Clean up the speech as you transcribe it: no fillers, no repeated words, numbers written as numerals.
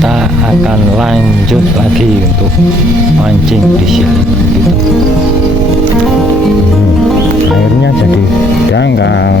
kita akan lanjut lagi untuk mancing di sini gitu. Airnya jadi dangkal.